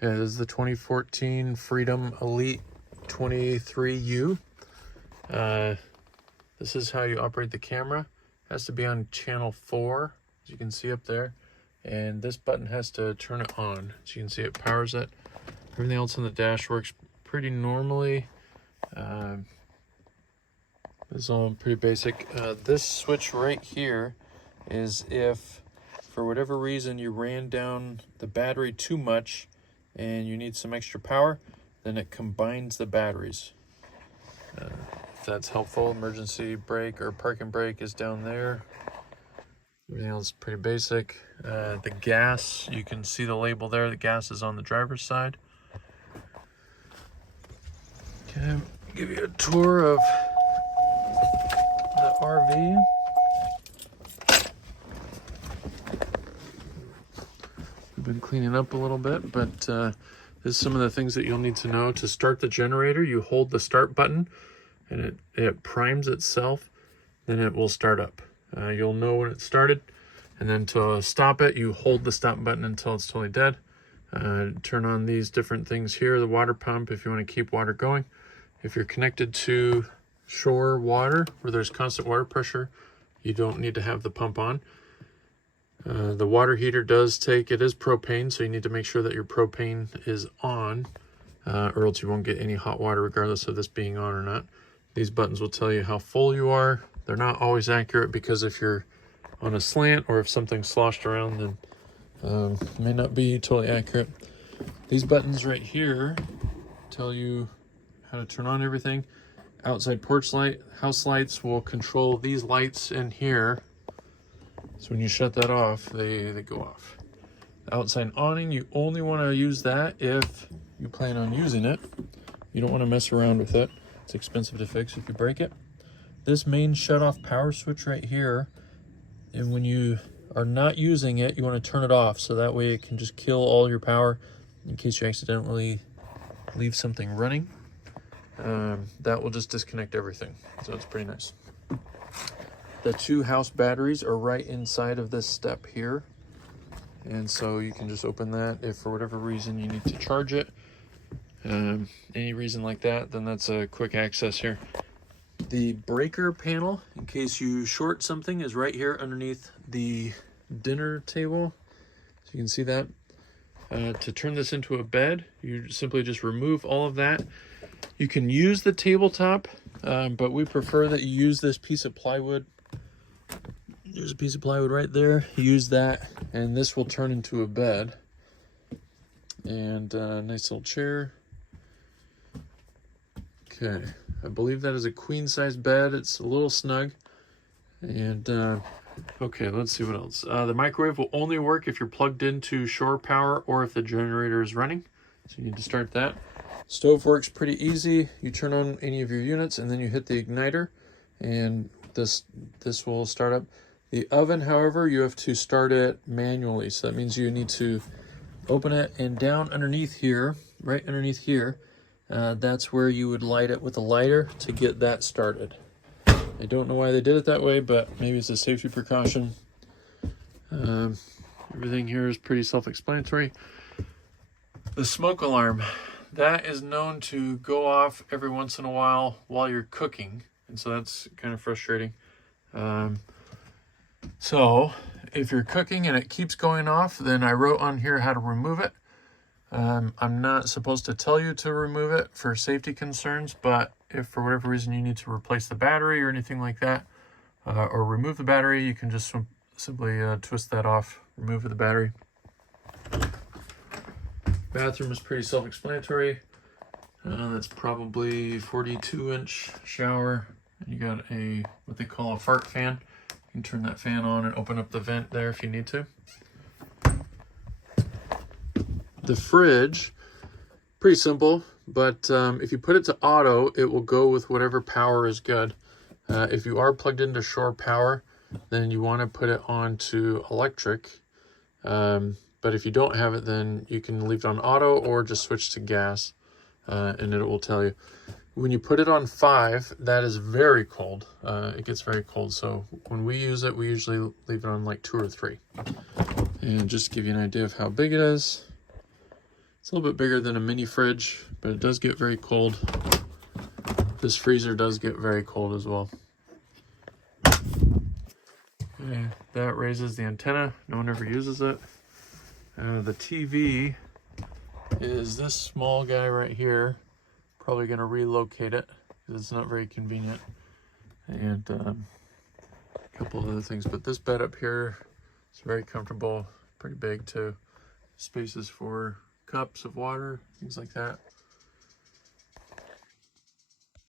Okay, this is the 2014 Freedom Elite 23U. This is how you operate the camera. It has to be on channel 4, as you can see up there. And this button has to turn it on. As you can see, it powers it. Everything else on the dash works pretty normally. This is all pretty basic. This switch right here is if, for whatever reason, you ran down the battery too much and you need some extra power, then it combines the batteries. If that's helpful. Emergency brake or parking brake is down there. Everything else is pretty basic. The gas, you can see the label there. The gas is on the driver's side. Okay, I'll give you a tour of the RV. We've been cleaning up a little bit, but this is some of the things that you'll need to know. To start the generator, you hold the start button and it primes itself, then it will start up. You'll know when it started, and then to stop it, you hold the stop button until it's totally dead. Turn on these different things here, the water pump if you want to keep water going. If you're connected to shore water where there's constant water pressure, you don't need to have the pump on. The water heater does take, it is propane, so you need to make sure that your propane is on, or else you won't get any hot water regardless of this being on or not. These buttons will tell you how full you are. They're not always accurate because if you're on a slant or if something's sloshed around, then it may not be totally accurate. These buttons right here tell you how to turn on everything. Outside porch light, house lights will control these lights in here. So when you shut that off, they go off. The outside awning, you only want to use that if you plan on using it. You don't want to mess around with it. It's expensive to fix if you break it. This main shut-off power switch right here, and when you are not using it, you want to turn it off so that way it can just kill all your power in case you accidentally leave something running. That will just disconnect everything, so it's pretty nice. The 2 house batteries are right inside of this step here, and so you can just open that if for whatever reason you need to charge it. Any reason like that, then that's a quick access here. The breaker panel, in case you short something, is right here underneath the dinner table. So you can see that. To turn this into a bed, you simply just remove all of that. You can use the tabletop, but we prefer that you use this piece of plywood. There's a piece of plywood right there. Use that, and this will turn into a bed. And a nice little chair. Okay, I believe that is a queen-size bed. It's a little snug. And okay, let's see what else. The microwave will only work if you're plugged into shore power or if the generator is running. So you need to start that. Stove works pretty easy. You turn on any of your units and then you hit the igniter, and this will start up. The oven, however, you have to start it manually. So that means you need to open it, and down underneath here, right underneath here, that's where you would light it with a lighter to get that started. I don't know why they did it that way, but maybe it's a safety precaution. Everything here is pretty self-explanatory. The smoke alarm, that is known to go off every once in a while you're cooking, and so that's kind of frustrating. So if you're cooking and it keeps going off, then I wrote on here how to remove it. I'm not supposed to tell you to remove it for safety concerns, but if for whatever reason you need to replace the battery or anything like that, or remove the battery, you can just simply twist that off, remove the battery. Bathroom is pretty self-explanatory. That's probably 42-inch shower. And you got what they call a fart fan. You can turn that fan on and open up the vent there if you need to. The fridge, pretty simple, but if you put it to auto, it will go with whatever power is good. If you are plugged into shore power, then you want to put it on to electric. But if you don't have it, then you can leave it on auto or just switch to gas, and it will tell you. When you put it on 5, that is very cold. It gets very cold. So when we use it, we usually leave it on like 2 or 3. And just to give you an idea of how big it is, It's a little bit bigger than a mini fridge, but it does get very cold. This freezer does get very cold as well. Okay, that raises the antenna. No one ever uses it. The TV is this small guy right here. Probably going to relocate it because it's not very convenient. And a couple of other things, but this bed up here is very comfortable, pretty big too. Spaces for cups of water, things like that.